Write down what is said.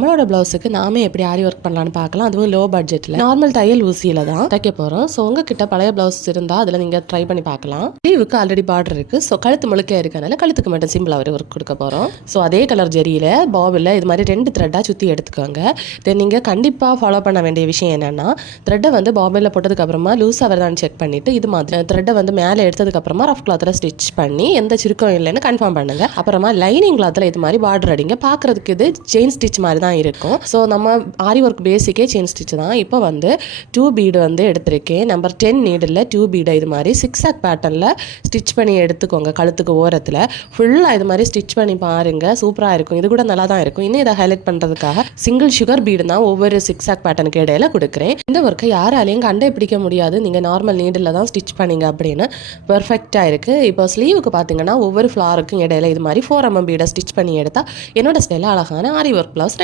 நம்மளோட ப்ளவுஸுக்கு நாமே எப்படி ஆரி ஒர்க் பண்ணலாம்னு பார்க்கலாம். அதுவும் லோ பட்ஜெட்டில் நார்மல் தையல் ஊசியில் தான் தைக்க போகிறோம் ஸோ உங்ககிட்ட பழைய ப்ளவுஸ் இருந்தால் அதில் நீங்கள் ட்ரை பண்ணி பார்க்கலாம். லீவுக்கு ஆல்ரெடி பார்டர் இருக்குது ஸோ கழுத்து முழுக்க இருக்கனால கழுத்துக்கு மட்டும் சிம்பிளாக ஒரு ஒர்க் கொடுக்க போகிறோம் ஸோ அதே கலர் ஜெரியில் பாபில் இது மாதிரி ரெண்டு த்ரெட்டாக சுற்றி எடுத்துக்கோங்க. தென் நீங்கள் கண்டிப்பாக ஃபாலோ பண்ண வேண்டிய விஷயம் என்னென்னா த்ரெட்டை வந்து பாபில் போட்டதுக்கப்புறமா லூஸாக வருதான்னு செக் பண்ணிவிட்டு இது மாதிரி த்ரெட்டை வந்து மேலே எடுத்ததுக்கப்புறமா ரஃப் கிளாத்தில் ஸ்டிச் பண்ணி எந்த சுருக்கம் இல்லைன்னு கன்ஃபார்ம் பண்ணுங்க. அப்புறமா லைனிங் கிளாத்தில் இது மாதிரி பார்டர் அடிங்க. பார்க்குறதுக்கு இது செயின் ஸ்டிச் மாதிரி தான் இருக்கும். ஸோ நம்ம ஆரி ஒர்க் பேசிக்கே செயின் ஸ்டிச் தான் இப்போ வந்து டூ பீடு வந்து எடுத்திருக்கேன். நம்பர் டென் நீடில் டூ பீடை இது மாதிரி சிக்ஸ் ஆக் பேட்டர்னில் ஸ்டிச் பண்ணி எடுத்துக்கோங்க கழுத்துக்கு ஓரத்தில். ஃபுல்லாக இது மாதிரி ஸ்டிச் பண்ணி பாருங்க. சூப்பராக இருக்கும். இது கூட நல்லா தான் இருக்கும். இன்னும் இதை ஹைலைட் பண்ணுறதுக்காக சிங்கிள் சுகர் பீடு தான் ஒவ்வொரு சிக்ஸ் ஆக் பேட்டர்னுக்கு இடையில கொடுக்குறேன். இந்த ஒர்க்கை யாராலையும் கண்டே பிடிக்க முடியாது. நீங்கள் நார்மல் நீடில் தான் ஸ்டிச் பண்ணீங்க அப்படின்னு பெர்ஃபெக்டாக இருக்குது இப்போ ஸ்லீவுக்கு பார்த்தீங்கன்னா ஒவ்வொரு ஃப்ளாருக்கும் இடையில இது மாதிரி ஃபோர் எம்எம் பீடை ஸ்டிச் பண்ணி எடுத்தால் என்னோட ஸ்டைலில் அழகான ஆரி ஒர்க் ப்ளவுஸ்